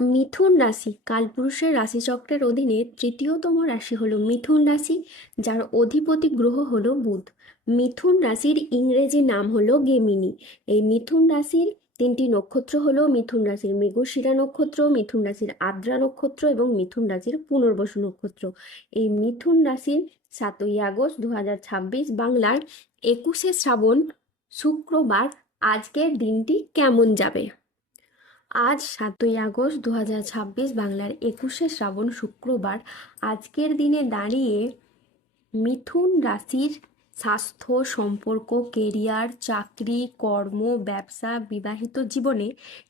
মিথুন রাশি কালপুরুষের রাশিচক্রের অধীনে তৃতীয়তম রাশি হলো মিথুন রাশি, যার অধিপতি গ্রহ হলো বুধ। মিথুন রাশির ইংরেজি নাম হলো গেমিনি। এই মিথুন রাশির তিনটি নক্ষত্র হলো মিথুন রাশির মৃগশিরা নক্ষত্র, মিথুন রাশির আদ্রা নক্ষত্র এবং মিথুন রাশির পুনর্বসু নক্ষত্র। এই মিথুন রাশির 7ই আগস্ট 2026 বাংলার 21শে শ্রাবণ শুক্রবার আজকের দিনটি কেমন যাবে? আজ 7ই আগস্ট 2026 বাংলার 21শে শ্রাবণ শুক্রবার আজকের দিনে দাঁড়িয়ে মিথুন রাশির স্বাস্থ্য, সম্পর্ক, কেরিয়ার, চাকরি, কর্ম, ব্যবসা, বিবাহিত জীবনে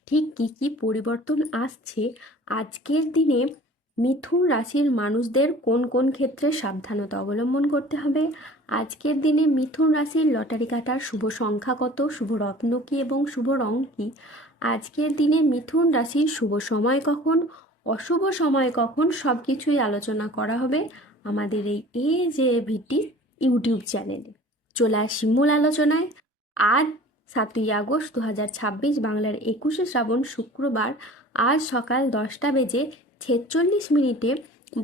ঠিক কী কী পরিবর্তন আসছে, আজকের দিনে মিথুন রাশির মানুষদের কোন কোন ক্ষেত্রে সাবধানতা অবলম্বন করতে হবে, আজকের দিনে মিথুন রাশির লটারি কাটার শুভ সংখ্যা কত, শুভ রত্ন কী এবং শুভ রং কী, আজকের দিনে মিথুন রাশির শুভ সময় কখন, অশুভ সময় কখন, সব কিছুই আলোচনা করা হবে আমাদের এই AJVT ইউটিউব চ্যানেলে। চলে আসি মূল আলোচনায়। আজ 7ই আগস্ট 2026 বাংলার 21শে শ্রাবণ শুক্রবার আজ সকাল 10টা বেজে 46 মিনিটে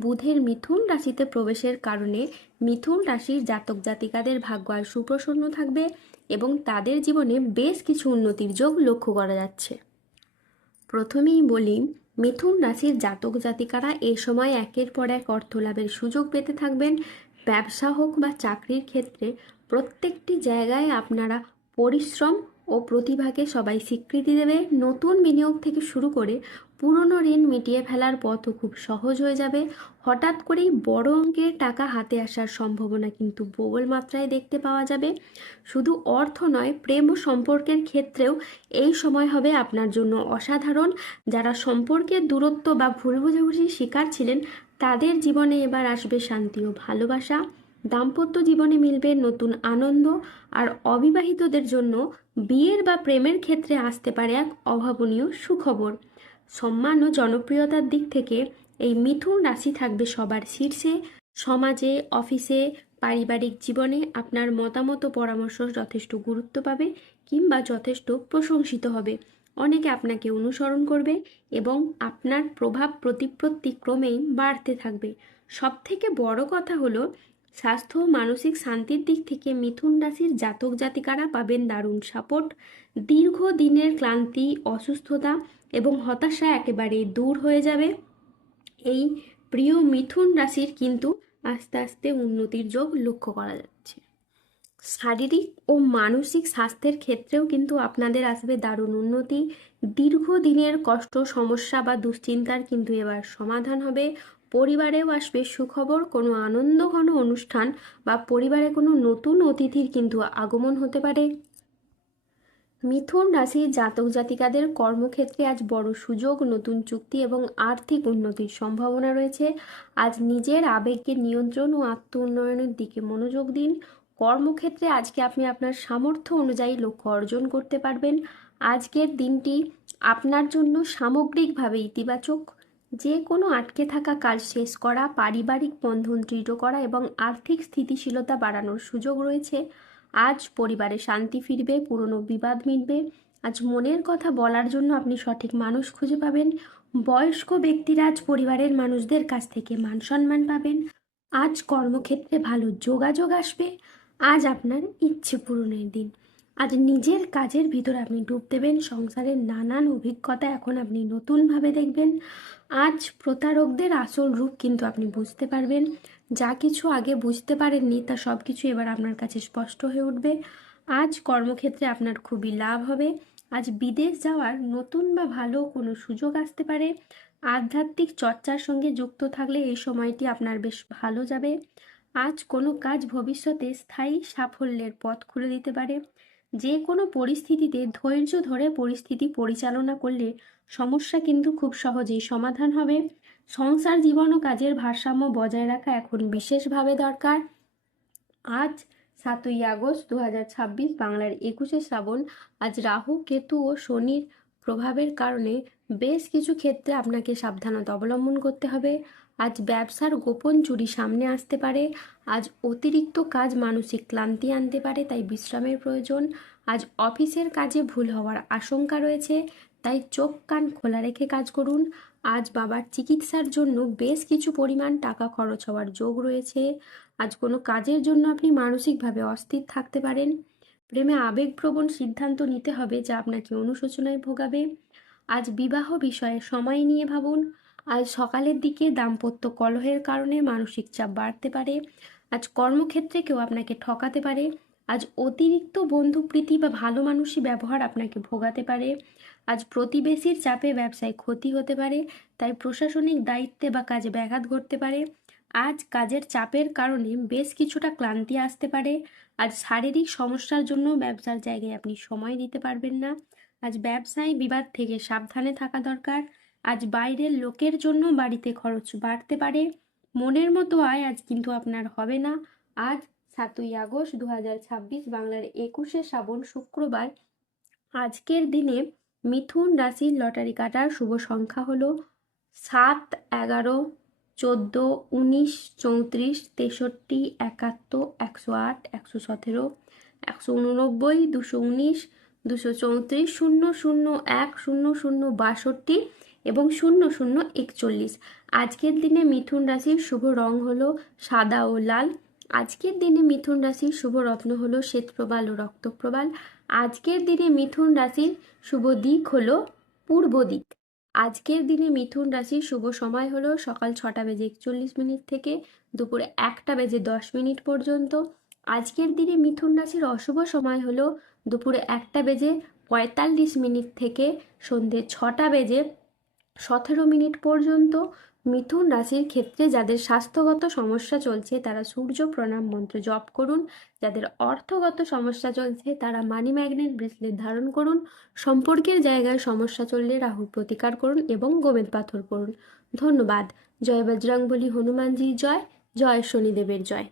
বুধের মিথুন রাশিতে প্রবেশের কারণে মিথুন রাশির জাতক জাতিকাদের ভাগ্য আজ সুপ্রসন্ন থাকবে এবং তাদের জীবনে বেশ কিছু উন্নতির যোগ লক্ষ্য করা যাচ্ছে। প্রথমেই বলি, মিথুন রাশির জাতক জাতিকারা এ সময় একের পর এক অর্থলাভের সুযোগ পেতে থাকবেন। ব্যবসা হোক বা চাকরির ক্ষেত্রে প্রত্যেকটি জায়গায় আপনারা পরিশ্রম ও প্রতিভাকে সবাই স্বীকৃতি দেবে। নতুন বিনিয়োগ থেকে শুরু করে পুরনো ঋণ মিটিয়ে ফেলার পথও খুব সহজ হয়ে যাবে। হঠাৎ করেই বড় অঙ্কের টাকা হাতে আসার সম্ভাবনা কিন্তু প্রবল মাত্রায় দেখতে পাওয়া যাবে। শুধু অর্থ নয়, প্রেম ও সম্পর্কের ক্ষেত্রেও এই সময় হবে আপনার জন্য অসাধারণ। যারা সম্পর্কের দূরত্ব বা ভুল বোঝাবুঝির শিকার ছিলেন, তাদের জীবনে এবার আসবে শান্তি ও ভালোবাসা। দাম্পত্য জীবনে মিলবে নতুন আনন্দ, আর অবিবাহিতদের জন্য বিয়ের বা প্রেমের ক্ষেত্রে আসতে পারে এক অভাবনীয় সুখবর। সম্মান ও জনপ্রিয়তার দিক থেকে এই মিথুন রাশি থাকবে সবার শীর্ষে। সমাজে, অফিসে, পারিবারিক জীবনে আপনার মতামত ও পরামর্শ যথেষ্ট গুরুত্ব পাবে কিংবা যথেষ্ট প্রশংসিত হবে। অনেকে আপনাকে অনুসরণ করবে এবং আপনার প্রভাব প্রতিপত্তি ক্রমেই বাড়তে থাকবে। সবথেকে বড় কথা হলো, স্বাস্থ্য ও মানসিক শান্তির দিক থেকে মিথুন রাশির জাতক জাতিকারা পাবেন দারুণ সাপোর্ট। দীর্ঘদিনের ক্লান্তি, অসুস্থতা এবং হতাশা একেবারেই দূর হয়ে যাবে। এই প্রিয় মিথুন রাশির কিন্তু আস্তে আস্তে উন্নতির যোগ লক্ষ্য করা যাচ্ছে। শারীরিক ও মানসিক স্বাস্থ্যের ক্ষেত্রেও কিন্তু আপনাদের আসবে দারুণ উন্নতি। দীর্ঘদিনের কষ্ট, সমস্যা বা দুশ্চিন্তার কিন্তু এবার সমাধান হবে। পরিবারেও আসবে সুখবর। কোনো আনন্দঘন অনুষ্ঠান বা পরিবারে কোনো নতুন অতিথির কিন্তু আগমন হতে পারে। মিথুন রাশির জাতক জাতিকাদের কর্মক্ষেত্রে আজ বড় সুযোগ, নতুন চুক্তি এবং আর্থিক উন্নতির সম্ভাবনা রয়েছে। আজ নিজের আবেগকে নিয়ন্ত্রণ ও আত্ম উন্নয়নের দিকে মনোযোগ দিন। কর্মক্ষেত্রে আজকে আপনি আপনার সামর্থ্য অনুযায়ী লক্ষ্য অর্জন করতে পারবেন। আজকের দিনটি আপনার জন্য সামগ্রিকভাবে ইতিবাচক। যে কোনো আটকে থাকা কাজ শেষ করা, পারিবারিক বন্ধন দৃঢ় করা এবং আর্থিক স্থিতিশীলতা বাড়ানোর সুযোগ রয়েছে। আজ পরিবারে শান্তি ফিরবে, পুরনো বিবাদ মিটবে। আজ মনের কথা বলার জন্য আপনি সঠিক মানুষ খুঁজে পাবেন। বয়স্ক ব্যক্তিরা আজ পরিবারের মানুষদের কাছ থেকে মান সম্মান পাবেন। আজ কর্মক্ষেত্রে ভালো যোগাযোগ আসবে। আজ আপনার ইচ্ছে পূরণের দিন। আজ নিজের কাজের ভিতর আপনি ডুব দেবেন। সংসারের নানান অভিজ্ঞতা এখন আপনি নতুনভাবে দেখবেন। আজ প্রতারকদের আসল রূপ কিন্তু আপনি বুঝতে পারবেন। যা কিছু আগে বুঝতে পারেননি তা সব কিছু এবার আপনার কাছে স্পষ্ট হয়ে উঠবে। আজ কর্মক্ষেত্রে আপনার খুবই লাভ হবে। আজ বিদেশ যাওয়ার নতুন বা ভালো কোনো সুযোগ আসতে পারে। আধ্যাত্মিক চর্চার সঙ্গে যুক্ত থাকলে এই সময়টি আপনার বেশ ভালো যাবে। আজ কোনো কাজ ভবিষ্যতে স্থায়ী সাফল্যের পথ খুলে দিতে পারে। যে কোনো পরিস্থিতিতে ধৈর্য ধরে পরিস্থিতি পরিচালনা করলে সমস্যা কিন্তু খুব সহজেই সমাধান হবে। সংসার জীবন ও কাজের ভারসাম্য বজায় রাখা এখন বিশেষভাবে দরকার। আজ 7ই আগস্ট 2026 বাংলার 21শে শ্রাবণ আজ রাহু, কেতু ও শনির প্রভাবের কারণে বেশ কিছু ক্ষেত্রে আপনাকে সাবধানতা অবলম্বন করতে হবে। আজ ব্যবসার গোপন চুরি সামনে আসতে পারে। আজ অতিরিক্ত কাজ মানসিক ক্লান্তি আনতে পারে, তাই বিশ্রামের প্রয়োজন। আজ অফিসের কাজে ভুল হওয়ার আশঙ্কা রয়েছে। তাই চোখ কান খোলা রেখে কাজ করুন। আজ বাবার চিকিৎসার জন্য বেশ কিছু পরিমাণ টাকা খরচ হওয়ার যোগ রয়েছে। আজ কোনো কাজের জন্য আপনি মানসিকভাবে অস্থির থাকতে পারেন। প্রেমে আবেগপ্রবণ সিদ্ধান্ত নিতে হবে যা আপনাকে অনুশোচনায় ভোগাবে। আজ বিবাহ বিষয়ে সময় নিয়ে ভাবুন। আজ সকালের দিকে দাম্পত্য কলহের কারণে মানসিক চাপ বাড়তে পারে। আজ কর্মক্ষেত্রে কেউ আপনাকে ঠকাতে পারে। আজ অতিরিক্ত বন্ধুপ্রীতি বা ভালো মানুষই ব্যবহার আপনাকে ভোগাতে পারে। আজ প্রতিবেশীর চাপে ব্যবসায় ক্ষতি হতে পারে, তাই প্রশাসনিক দায়িত্বে বা কাজে ব্যাঘাত ঘটতে পারে। আজ কাজের চাপের কারণে বেশ কিছুটা ক্লান্তি আসতে পারে। আজ শারীরিক সমস্যার জন্য ব্যবসার জায়গায় আপনি সময় দিতে পারবেন না। আজ ব্যবসায় বিবাদ থেকে সাবধানে থাকা দরকার। আজ বাইরের লোকের জন্য বাড়িতে খরচ বাড়তে পারে। মনের মতো আয় আজ কিন্তু আপনার হবে না। আজ 7ই আগস্ট 2026 বাংলার 21শে শ্রাবণ শুক্রবার। আজকের দিনে মিথুন রাশির লটারি কাটার শুভ সংখ্যা হলো 7, 11, 14, 19, 34, 63, 71, 108, 117, 189, 219, 234, 001, 0062 এবং 0041। আজকের দিনে মিথুন রাশির শুভ রং হলো সাদা ও লাল। আজকের দিনে মিথুন রাশির শুভ রত্ন হলো শ্বেতপ্রবাল ও রক্তপ্রবাল। আজকের দিনে মিথুন রাশির শুভ দিক হলো পূর্ব দিক। আজকের দিনে মিথুন রাশির শুভ সময় হলো সকাল 6টা বেজে 41 মিনিট থেকে দুপুরে 1টা বেজে 10 মিনিট পর্যন্ত। আজকের দিনে মিথুন রাশির অশুভ সময় হলো দুপুরে 1টা বেজে 45 মিনিট থেকে সন্ধে 6টা বেজে 17 মিনিট পর্যন্ত। মিথুন রাশির ক্ষেত্রে যাদের স্বাস্থ্যগত সমস্যা চলছে তারা সূর্য প্রণাম মন্ত্র জপ করুন। যাদের অর্থগত সমস্যা চলছে তারা মানি ম্যাগনেট ব্রেসলেট ধারণ করুন। সম্পর্কের জায়গায় সমস্যা চললে রাহুর প্রতিকার করুন এবং গোমেদ পাথর করুন। ধন্যবাদ। জয় বজরংবলী হনুমানজি জয়। জয় শনিদেবের জয়।